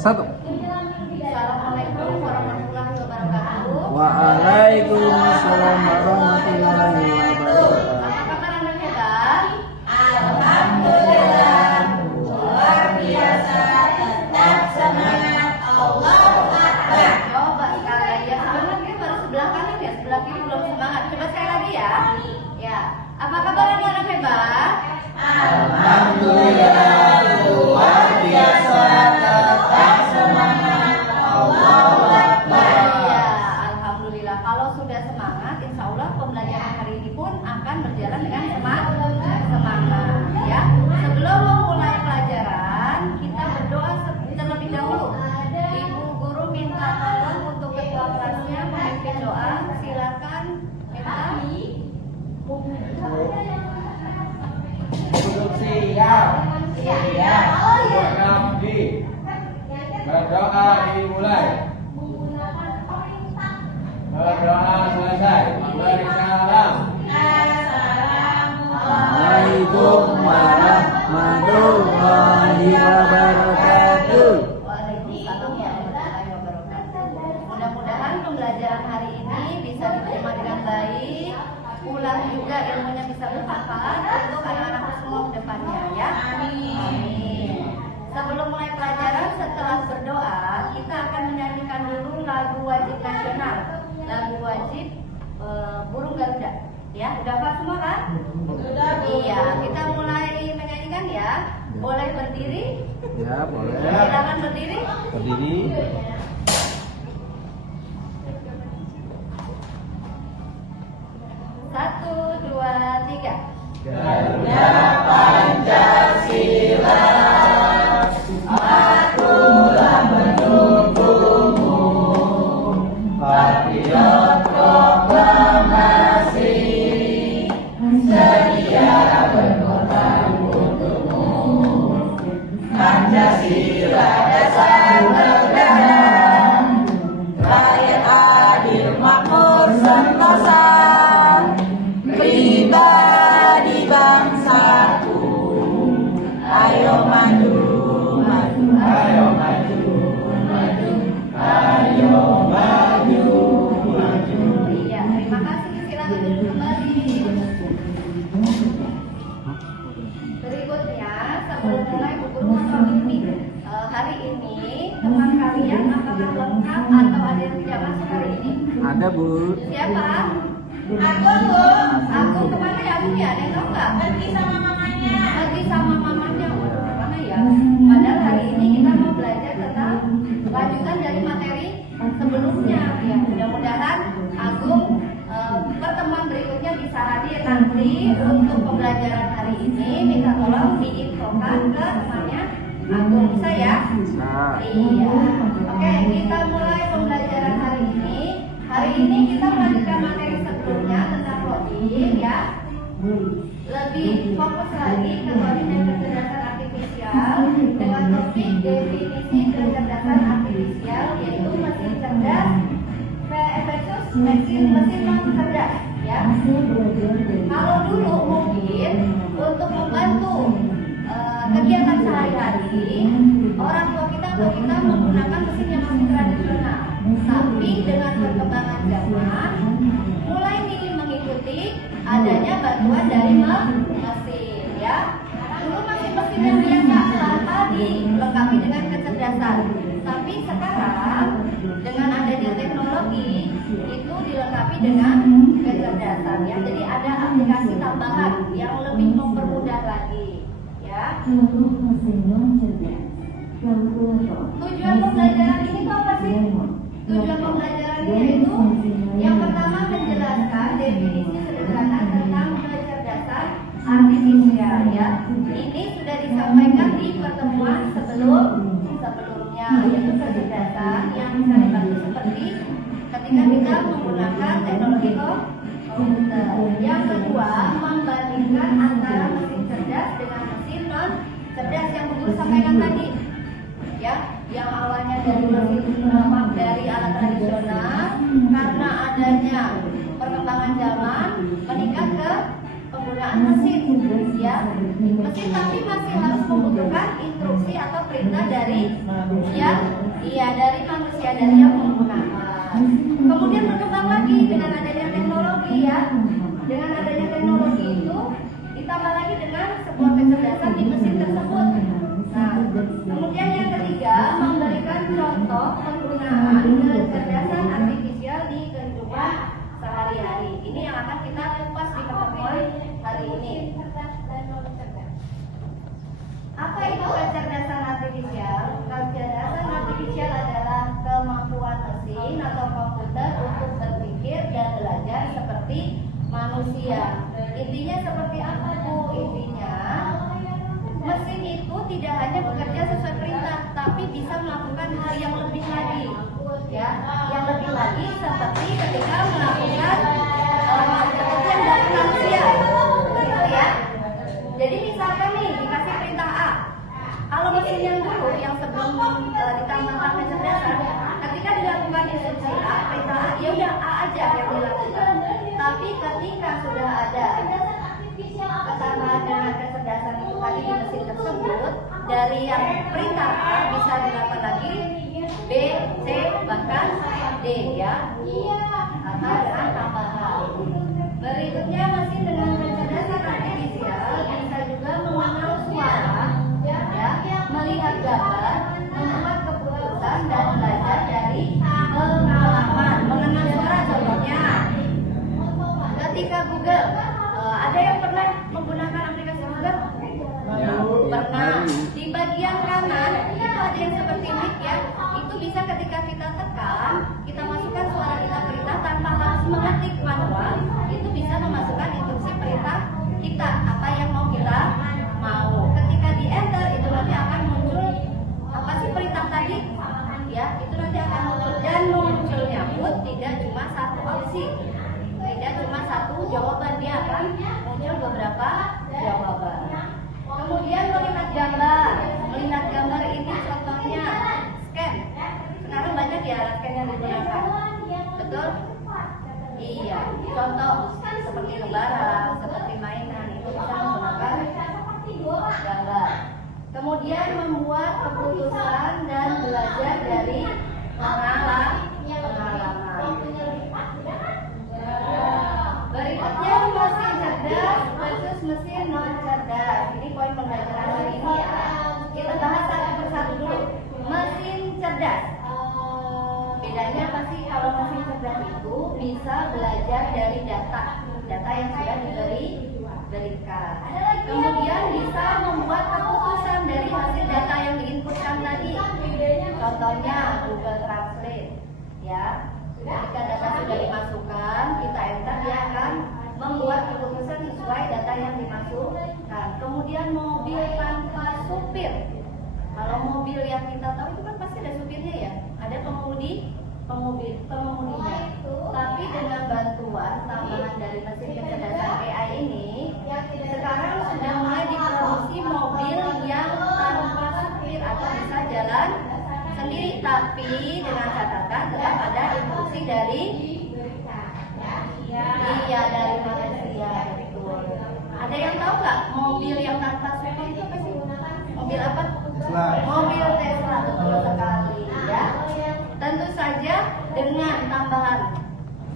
Satu. Assalamualaikum warahmatullahi wabarakatuh. Waalaikumsalam warahmatullahi wabarakatuh. Apa kabar anak hebat? Alhamdulillah, luar biasa, tetap semangat, Allahu Akbar. Coba sekali lagi ya, semangat ya, baru sebelah kanan ya, sebelah kiri belum semangat. Coba sekali lagi ya. Ya, apa kabar anak hebat? Alhamdulillah, luar biasa, tetap semangat, Allahu Akbar. Ya, alhamdulillah. Kalau sudah semangat, insya Allah pembelajaran hari ini pun akan berjalan dengan semangat. Ya, sebelum memulai pelajaran, kita berdoa terlebih dahulu. Ibu guru minta tolong untuk ketua kelasnya memimpin doa. Silakan, minta. Duduk siap. Siap. Berdiri. Berdoa dimulai. Berdoa selesai. Memberi salam. Assalamualaikum warahmatullahi wabarakatuh. Waalaikumsalam warahmatullahi wabarakatuh. Mudah-mudahan pembelajaran hari ini bisa diterima dengan baik. Ulang juga ilmunya bisa bermanfaat untuk anak-anak semua ke depannya ya. Amin. Sebelum mulai pelajaran, setelah berdoa, kita akan menyanyikan dulu lagu wajib nasional. Lagu wajib burung Garuda. Ya, udah apa semua kan? Iya, kita mulai menyanyikan ya. Boleh berdiri? Ya, boleh. Silakan berdiri. Berdiri. Satu, dua, tiga. Garuda Pancasila, akulah pendukungmu, patriot proklamasi, sedia berkorban untukmu. Pancasila dasar negara, rakyat adil makmur sentosa, pribadi bangsaku. Ayo maju, maju, ayo maju, maju, ayo maju, maju. Iya, terima kasih. Silakan duduk kembali. Berikutnya, sebelum mulai Bu Guru mau pamit. Hari ini teman kalian apakah lengkap atau ada yang tidak masuk hari ini? Ada, Bu. Siapa? Aku, Bu, Aku kemana ya? Aku ya, ada yang tahu nggak? pergi sama mamanya. Pergi sama mamanya. Waduh, kemana ya? Padahal hari ini kita mau belajar tentang lanjutan dari materi sebelumnya. Ya, mudah-mudahan Agung pertemuan berikutnya bisa hadir nanti untuk pembelajaran hari ini. Minta tolong diinfokan ke temannya Agung, bisa ya? Bisa. Iya. Oke, kita mulai pembelajaran hari ini. Hari ini kita melanjutkan materi sebelumnya tentang coding ya. Lebih fokus lagi ke coding dan kecerdasan artifisial dengan topik definisi kecerdasan artifisial, yaitu mesin cerdas versus mesin non cerdas ya. Kalau dulu mungkin untuk membantu kegiatan sehari-hari, orang tua kita menggunakan mesin yang masih tradisional. Tapi dengan perkembangan zaman, mulai ingin mengikuti adanya bantuan dari mesin ya. Dulu masih mesin yang biasa tanpa dilengkapi dengan kecerdasan. Tapi sekarang dengan adanya teknologi itu dilengkapi dengan kecerdasan ya. Jadi ada aplikasi tambahan yang lebih mempermudah lagi ya. Tujuan pembelajaran ini tuh apa sih? Tujuan pembelajaran ini yaitu yang pertama menjelaskan definisi sederhana tentang kecerdasan artifisial ya. Ini sudah disampaikan di pertemuan sebelumnya, yaitu kecerdasan yang bisa dibantu seperti ketika kita menggunakan teknologi komputer. Yang kedua, membandingkan antara mesin cerdas dengan mesin non cerdas yang Guru sampaikan tadi ya, yang awalnya dari mesin dari alat tradisional, karena adanya perkembangan zaman meningkat ke penggunaan mesin ya. Mesin tapi masih harus membutuhkan instruksi atau perintah dari dari manusia, dari yang menggunakan. Kemudian berkembang lagi dengan adanya teknologi ya. Dengan adanya teknologi itu ditambah lagi dengan sebuah kecerdasan di mesin tersebut. Nah, kemudian yang ketiga, memberikan contoh penggunaan kecerdasan artifisial di kehidupan sehari-hari. Ini yang akan kita kupas di pertemuan hari ini. Apa itu kecerdasan artifisial? Kecerdasan artifisial adalah kemampuan mesin atau komputer untuk berpikir dan belajar seperti manusia. Intinya seperti apa, Bu? Intinya mesin itu tidak hanya bekerja sesuai perintah, tapi bisa melakukan hal yang lebih lagi. Ya, yang lebih lagi seperti ketika melakukan seperti yang dilakukan manusia, gitu ya. Jadi misalkan nih dikasih perintah A, kalau mesin yang dulu yang sebelum ditambahkan kecerdasan, ketika dilakukan instruksi A, perintah A, ya udah A aja yang dilakukan. Tapi ketika sudah ada ketambahan dengan kecerdasan itu tadi di mesin tersebut, dari yang perintah A bisa dilakukan lagi B, C, bahkan D ya, atau dengan tambahan. Berikutnya mesin dengan kecerdasan artifisial bisa juga mengenal suara, ya, melihat gambar, membuat keputusan dan belajar dari pengalaman. Mengenal suara contohnya, ketika Google, ada yang pernah menggunakan aplikasi Google? Ya, Pernah. Di bagian kanan itu ada yang seperti mic ya. Itu bisa ketika kita tekan, kita masukkan suara kita perintah tanpa harus mengetik manual. Itu bisa memasukkan instruksi perintah kita apa yang mau kita mau. Ketika di enter itu nanti akan muncul apa sih perintah tadi? Ya, itu nanti akan muncul dan munculnya pun tidak cuma satu opsi. Tidak cuma satu jawaban, dia akan muncul beberapa jawaban. Kemudian melihat gambar. Melihat gambar ini contohnya scan. Sekarang banyak ya alat scan yang digunakan. Betul? Iya. Contoh seperti lembaran, seperti mainan itu bisa menggunakan gambar. Kemudian membuat keputusan dan belajar dari pengalaman. Berikutnya mesin cerdas versus mesin non cerdas. Ini poin pembelajaran hari ini ya. Kita bahas satu persatu dulu. Mesin cerdas. Bedanya apa sih? Kalau mesin cerdas itu bisa belajar dari data yang sudah diberikan. Kemudian bisa membuat keputusan dari hasil data yang diinputkan tadi. Contohnya Google Translate, ya. Ketika data sudah dimasukkan, kita enter, dia akan membuat keputusan sesuai data yang dimasukkan. Kemudian mobil tanpa supir. Kalau mobil yang kita tahu itu kan pasti ada supirnya ya, ada pengemudinya. Tapi dengan bantuan tambahan dari mesin kecerdasan AI ini, sekarang sudah mulai diproduksi mobil yang tanpa supir atau bisa jalan sendiri, tapi dengan catatan tetap ada instruksi dari dari manusia. Betul. Ada yang tahu nggak mobil yang tanpa supir itu apa sih? Mobil apa? Mobil Tesla, betul sekali ya. Tentu saja dengan tambahan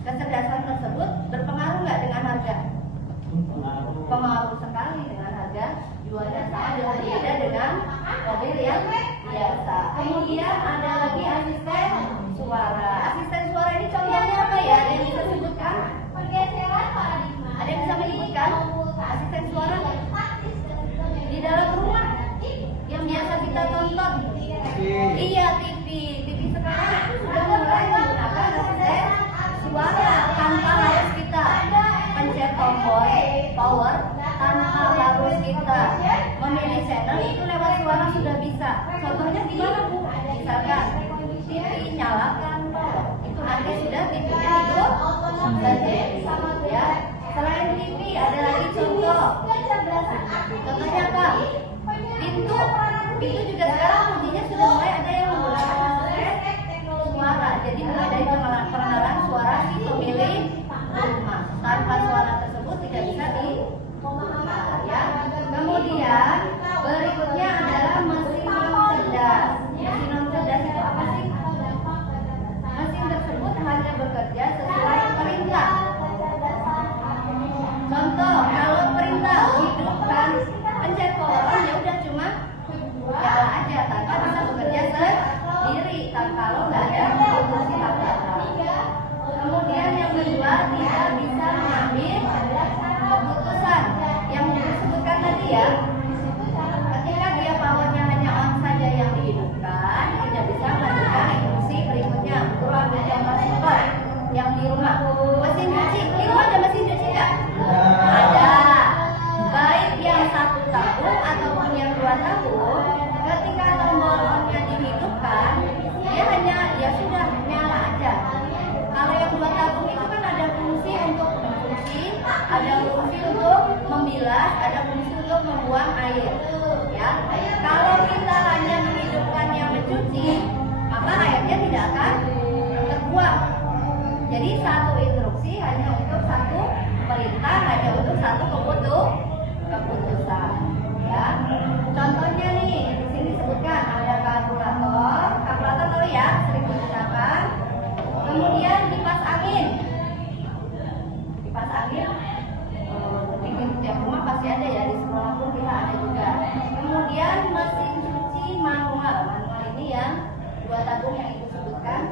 kecerdasan tersebut berpengaruh nggak dengan harga? Pengaruh sekali dengan harga jualnya sama dengan berbeda dengan mobil yang biasa. Kemudian ada lagi asisten suara. Asisten suara ini contohnya apa ya? Ada yang bisa sebutkan? Ada yang bisa menyebutkan asisten suara di dalam rumah yang biasa kita tonton? Iya, TV sekarang sudah mulai menggunakan asisten suara tanpa harus kita pencet tombol power, tanpa harus kita memilih channel, itu lewat suara sudah bisa. Contohnya gimana Bu? Misalkan TV nyalakan power, itu nanti sudah TV-nya hidup sendiri ya. Selain TV ada lagi contoh. Contohnya apa? Pintu juga sekarang kuncinya sudah mulai ada yang menggunakan asisten suara. Jadi mulai dari pengenalan suara si pemilik rumah. Tanpa suara tersebut tidak bisa dibuka ya. Kemudian berikutnya adalah mesin non tahun, ketika tombol on-nya dihidupkan, dia hanya ya sudah nyala aja. Kalau yang 2 tahun itu kan ada fungsi untuk mencuci, ada fungsi untuk membilas, ada fungsi untuk membuang air. Ya, kalau kita hanya menghidupkannya mencuci, maka airnya tidak akan terbuang. Jadi satu instruksi hanya untuk satu perintah, hanya untuk satu keputusan. Ya, contohnya nih di sini disebutkan ada karburator. Karburator tahu ya, sering digunakan. Kemudian kipas angin. Kipas angin di tiap rumah pasti ada ya, di sekolah pun kita ada juga. Kemudian mesin cuci manual. Manual ini yang 2 tabung yang ibu sebutkan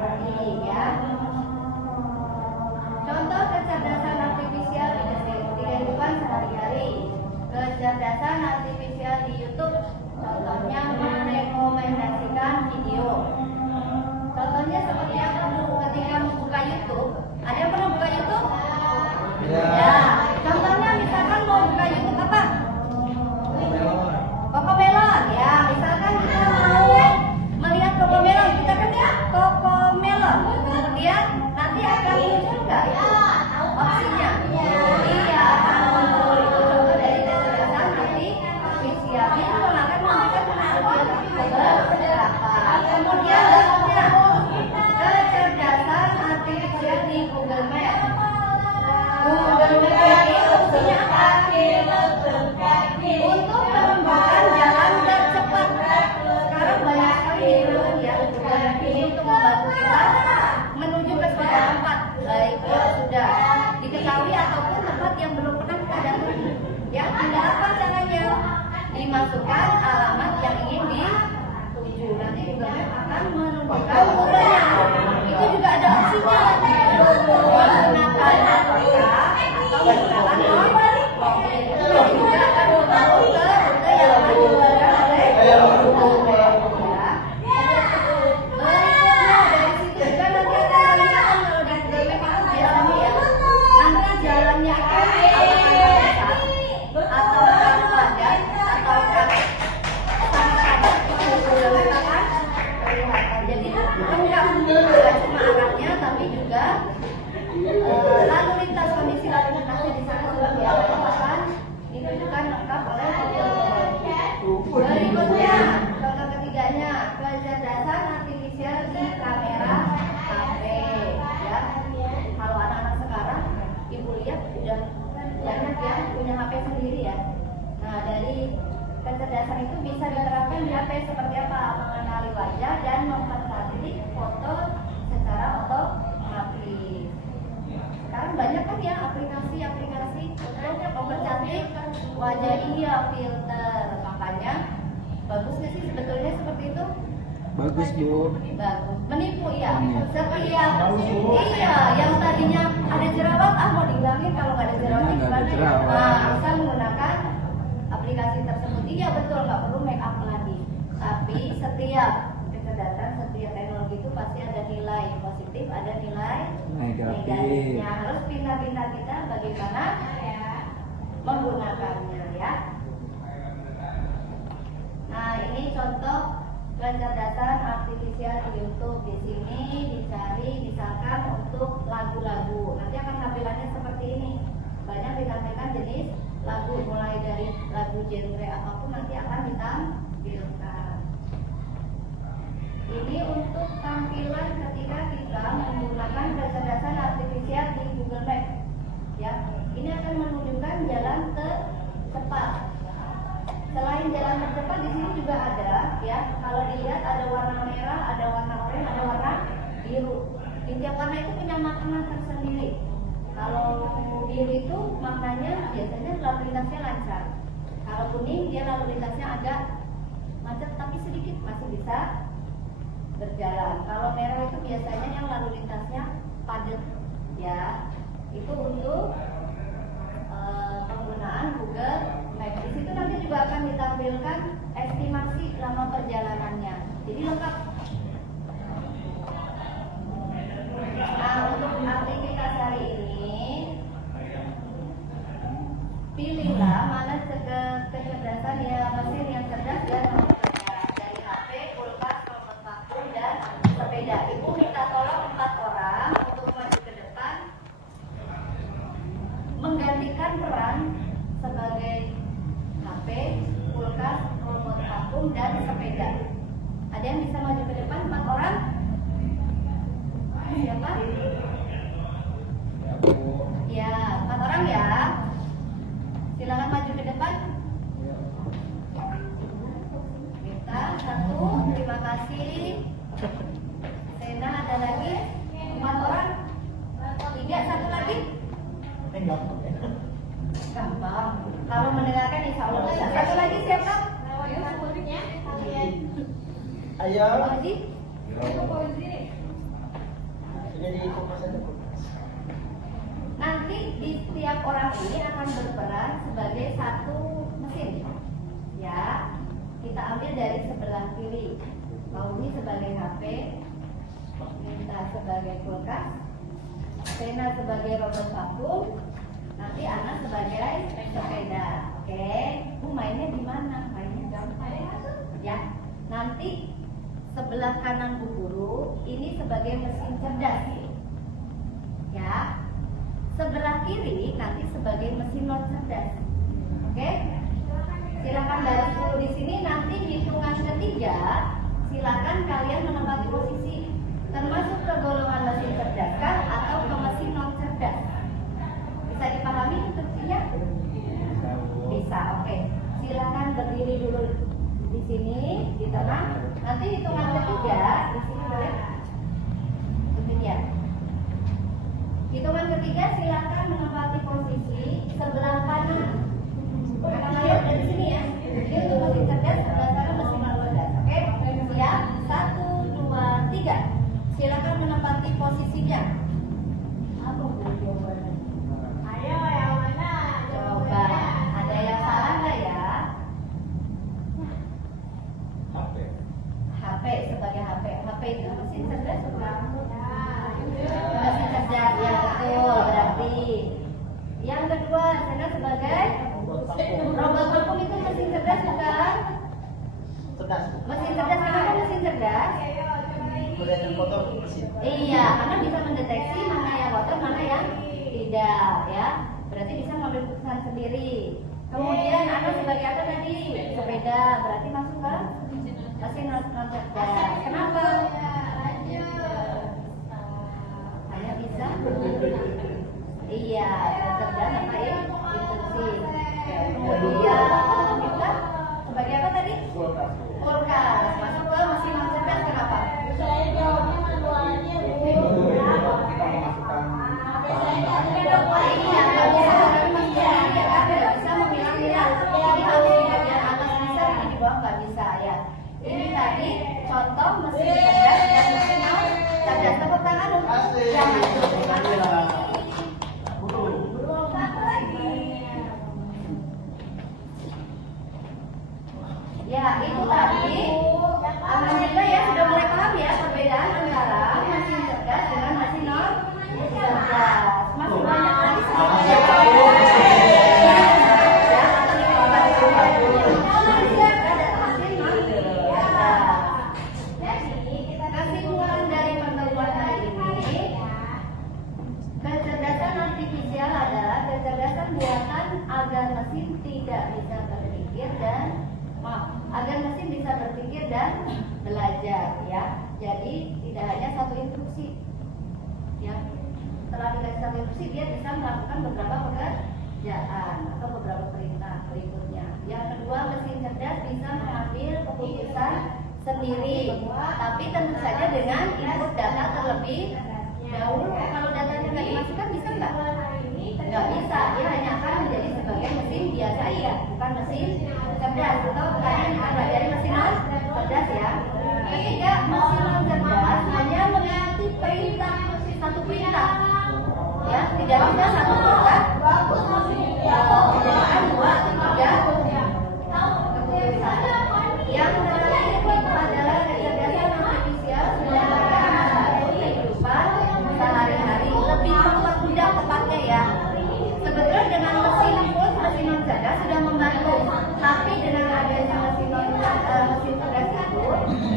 tadi ya. Contoh kecerdasan artifisial di kehidupan sehari-hari. Kecerdasan artifisial di YouTube, contohnya merekomendasikan video. Contohnya seperti apa Bu? Ketika membuka YouTube, ada yang pernah buka YouTube? Ya. Contohnya misalkan mau buka YouTube apa? Cocomelon. Ya, misalkan kita mau melihat Cocomelon, kita ketik Cocomelon. Kemudian nanti akan muncul nggak itu opsinya? Iya, akan muncul. Itu contoh dari kecerdasan artifisial. Itu akan menunjukkan beberapa. Kemudian berikutnya kecerdasan artifisial di Google Maps. Google Maps ini opsinya apa? Untuk menunjukkan jalan tercepat. Sekarang banyak sekali di Google ya, Google Maps ini untuk membantu kita menuju ke suatu tempat, baik yang sudah diketahui ataupun tempat yang belum pernah kita datangi. Ya, ada apa caranya? Dimasukkan alamat yang ingin dituju. Nanti Google Maps akan menunjukkan rutenya. Itu juga ada opsinya. Menggunakan aplikasi atau menggunakan mobil. Itu juga akan membawa ke rute yang akan digunakan oleh Google Maps. Dari situ juga nanti ada peringatan kalau di Google Maps itu biasanya ya. Nanti jalannya itu apakah besar atau padat atau sangat padat, itu Google Maps akan kelihatan. Jadi lengkap, bukan cuma arahnya tapi juga lalu lintas, kondisi lalu lintasnya di sana seperti apa akan ditunjukkan lengkap oleh Google Maps. Berikutnya, contoh ketiganya, kecerdasan artifisial di kamera HP. Ya, kalau anak-anak sekarang, ibu lihat sudah banyak yang punya HP sendiri ya. Nah, dari kecerdasan itu bisa diterapkan di HP seperti apa? Mengenali wajah dan memperhatikan foto secara otomatis. Sekarang banyak kan ya aplikasi-aplikasi untuk mempercantik wajah, iya filter. Makanya bagus nggak sih sebetulnya seperti itu? Bagus Bu. Bagus. Menipu ya. Setiap iya yang tadinya ada jerawat, mau dihilangin, kalau nggak ada jerawat Nggak ada gimana? jerawat. Nah, bisa menggunakan aplikasi tersebut. Iya betul, nggak perlu make up lagi. Tapi setiap kecerdasan, setiap teknologi itu pasti ada nilai positif, ada nilai Negatif. negatifnya. Harus pintar-pintar kita bagaimana menggunakannya ya. Nah, ini contoh kecerdasan artifisial di YouTube. Di sini dicari misalkan untuk lagu-lagu. Nanti akan tampilannya seperti ini. Banyak ditampilkan jenis lagu, mulai dari lagu genre apapun nanti akan ditampilkan. Ini untuk tampilan ketika kita menggunakan kecerdasan artifisial di Google Maps. Ya, ini akan menunjukkan jalan tercepat. Selain jalan tercepat, di sini juga ada, ya. Kalau dilihat ada warna merah, ada warna oranye, ada warna biru. Di tiap warna itu punya makna tersendiri. Kalau biru itu maknanya biasanya lalu lintasnya lancar. Kalau kuning dia lalu lintasnya agak macet tapi sedikit masih bisa berjalan. Kalau merah itu biasanya yang lalu lintasnya padat, ya. Itu untuk penggunaan Google Maps. Di situ nanti juga akan ditampilkan estimasi lama perjalanannya. Jadi lengkap. Nah, untuk aktivitas hari ini, pilihlah mana kecerdasan ya mesin yang vakum dan sepeda. Ada yang bisa maju ke depan? 4 orang? Siapa? Ya Bu. Ya, 4 orang ya. Silakan maju ke depan. Ya. Kita 1, terima kasih. Sena ada lagi? 4 orang? 3, 1 lagi? Gampang. Kalau mendengarkan insya Allah bisa. 1 lagi siapa? Ayo. Fauzi? Nanti di setiap orang ini akan berperan sebagai satu mesin. Ya, kita ambil dari sebelah kiri. Fauzi sebagai HP, Minta sebagai kulkas, Sena sebagai robot vakum, nanti Ana sebagai sepeda. Oke, Bu mainnya di mana? Mainnya gampang ya. Nanti sebelah kanan Bu Guru ini sebagai mesin cerdas. Ya. Sebelah kiri nanti sebagai mesin non cerdas. Oke? Silakan baris dulu di sini. Nanti hitungan ketiga, silakan kalian menempati posisi. Termasuk ke golongan mesin cerdas kah atau ke mesin non cerdas? Bisa dipahami instruksinya? Bisa Bu. Bisa. Oke. Silakan berdiri dulu di sini di tengah. Nanti hitungan ketiga di sini boleh. Demikian. Hitungan ketiga silakan menempati posisi sebelah kanan. Kanan layar dari sini ya. Ini untuk mesin cerdas, sebelah kanan mesin non cerdas. Oke? Siap? 1, 2, 3. Silakan menempati posisinya. Apa Bu jawabannya? Ayo yang mana? Coba. Ada yang salah nggak ya? HP sebagai HP. HP itu mesin cerdas bukan? Mesin cerdas ya betul berarti. Yang kedua, Sena sebagai robot vakum itu mesin cerdas bukan? Mesin cerdas kenapa mesin cerdas? Iya, karena bisa mendeteksi mana yang kotor, mana yang tidak ya. Berarti bisa mengambil keputusan sendiri. Kemudian Ana sebagai apa tadi? Sepeda, berarti masuk ke mesin non cerdas. Kenapa? Hanya bisa iya cerdas apa ya instruksi. Kemudian kita sebagai apa tadi? Kulkas masuk ke mesin non cerdas. Kenapa? Saya jawabnya manualnya Bu. Kita memasukkan bahan-bahannya. Iya, nggak bisa memilah ya kan? Nggak bisa memilah-milah. Ini harus di bagian atas bisa, ini di bawah nggak bisa ya. Ini tadi contoh mesin cerdas dan mesin non cerdas. Tepuk tangan dong. Jangan terima kasih. Satu lagi. Ya, itu tadi. Alhamdulillah ya sudah mulai paham ya perbedaan antara mesin cerdas dengan mesin non cerdas. Masih banyak lagi kesimpulan dari pertemuan hari ini, kecerdasan artifisial adalah kecerdasan buatan agar mesin tidak bisa berpikir dan agar mesin bisa berpikir dan belajar ya. Jadi tidak hanya satu instruksi ya. Setelah dikasih satu instruksi dia bisa melakukan beberapa pekerjaan atau beberapa perintah berikutnya. Yang kedua, mesin cerdas bisa mengambil keputusan sendiri, tapi tentu saja dengan input data terlebih dahulu. Kalau datanya nggak dimasukkan bisa nggak? Nggak bisa. Dia hanya akan menjadi sebagai mesin biasa ya, bukan mesin cerdas. Atau kalian akan belajar mesin non cerdas ya. Ketiga, mesin non cerdas hanya mengikuti perintah satu perintah. Ya, tidak bisa satu perintah menjadikan 2 atau 3 keputusan. Yang terakhir itu adalah kecerdasan artifisial sudah membantu kehidupan sehari-hari, lebih mempermudah tepatnya ya. Sebetulnya dengan mesin pun mesin non cerdas sudah membantu, tapi dengan adanya mesin cerdas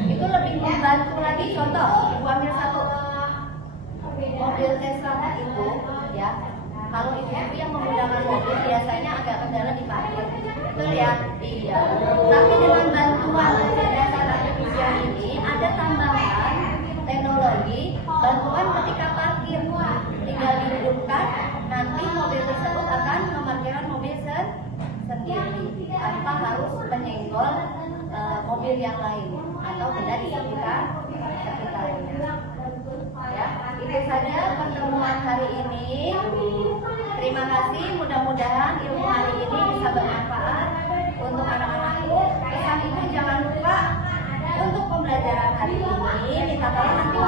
itu lebih membantu lagi. Contoh, ibu ambil satu mobil Tesla itu ya. Kalau ibu yang menggunakan mobil biasanya agak kendala di parkir, betul ya? Iya. Tapi dengan bantuan harus menyenggol mobil yang lain atau benda di sekitarnya. Ya, itu saja pertemuan hari ini. Terima kasih, mudah-mudahan ilmu hari ini bisa bermanfaat untuk anak-anakku. Pesan ibu jangan lupa untuk pembelajaran hari ini minta tolong nanti